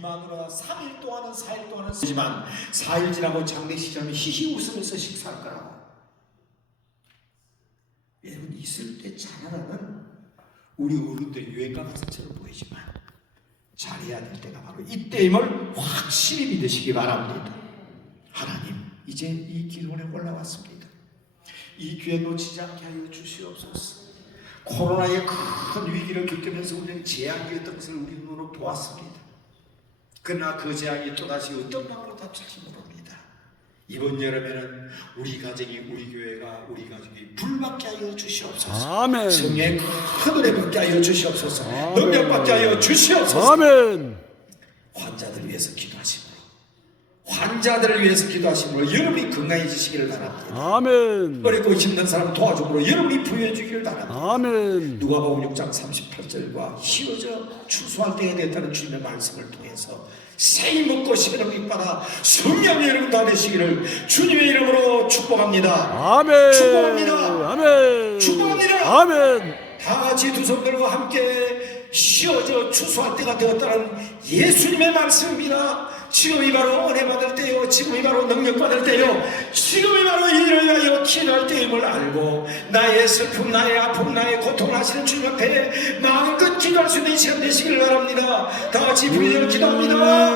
마누라 3일 동안은 4일 동안은 쓰지만 4일 지나고 장례식 자면 히히 웃으면서 식사할 거라고. 여러분 있을 때 자라나는 우리 어른들 유행가 가사처럼 보이지만 잘해야 될 때가 바로 이때임을 확실히 믿으시기 바랍니다. 하나님 이제 이 기도에 올라왔습니다. 이 기회 놓치지 않게 하여 주시옵소서. 코로나의 큰 위기를 겪으면서 우리는 재앙이었던 것을 우리 눈으로 보았습니다. 그러나 그 재앙이 또다시 어떤 방으로 닥칠지 모릅니다. 이번 여름에는 우리 가정이 우리 교회가 우리 가족이 불받게 하여 주시옵소서. 아멘. 성의 큰 은혜 받게 하여 주시옵소서. 아멘. 능력 받게 하여 주시옵소서. 아멘. 환자들 위해서 기도하심으로 환자들을 위해서 기도하심으로 여러분이 건강해지시기를 바랍니다. 아멘. 어렵고 힘든 사람 도와줌으로 여러분이 부여해 주기를 바랍니다. 아멘. 누가복음 6장 38절과 휘어져 추수할 때가 됐다는 주님의 말씀을 통해서 새히 먹고 시기를 입받아 성령의 여러분 다 되시기를 주님의 이름으로 축복합니다. 아멘. 축복합니다. 아멘. 축복합니다. 아멘. 다 같이 두 손들과 함께 쉬어져 추수할 때가 되었다는 예수님의 말씀입니다. 지금이 바로 은혜 받을 때요. 지금이 바로 능력 받을 때요. 지금이 바로 위하여 기도할 때임을 알고 나의 슬픔, 나의 아픔, 나의 고통을 하시는 주님 앞에 마음껏 기도할 수 있는 시간 되시길 바랍니다. 다 같이 부르짖어 기도합니다.